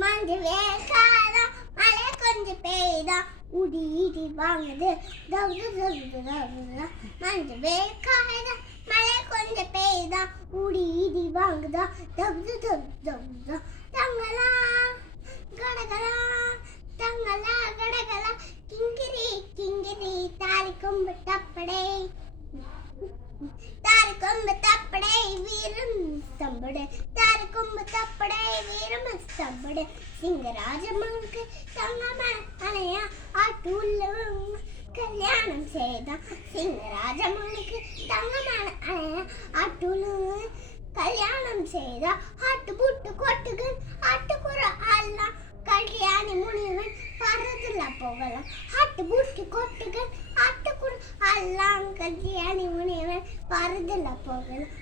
மஞ்சு வேகாதா மழை கொஞ்சம் பெய்தா உடி இடி வாங்குது தவுது தவுது தவுது மஞ்சு வேகாதா மழை கொஞ்சம் பெய்தா உடி இடி வாங்குதா தவுது தவுது தவுது தங்களா கடகலா தங்களா கடகலா கிங்கிரி கிங்கிரி தாரி கொம்பு தப்படை தாரி கொம்பு தப்படை வீரம் ஸ்தம்படு தாரி கொம்பு தப்படை வீரம் ஸ்தம்படு சிங்கராஜமனுக்கு தங்கமலையா ஆட்டுள்ளவங்க கல்யாணம் செய்தான் சிங்கராஜமனுக்கு தங்கமலையா ஆட்டுள்ளவங்க கல்யாணம் செய்தா ஆட்டு புட்டு கொட்டுகள் ஆட்டுக்குற எல்லாம் கல்யாணி முனிவன் பறதுல போகலாம் ஆட்டு புட்டு கொட்டுகள் ஆட்டுக்குற எல்லாம் கல்யாணி முனிவன் பறதுல போகலாம்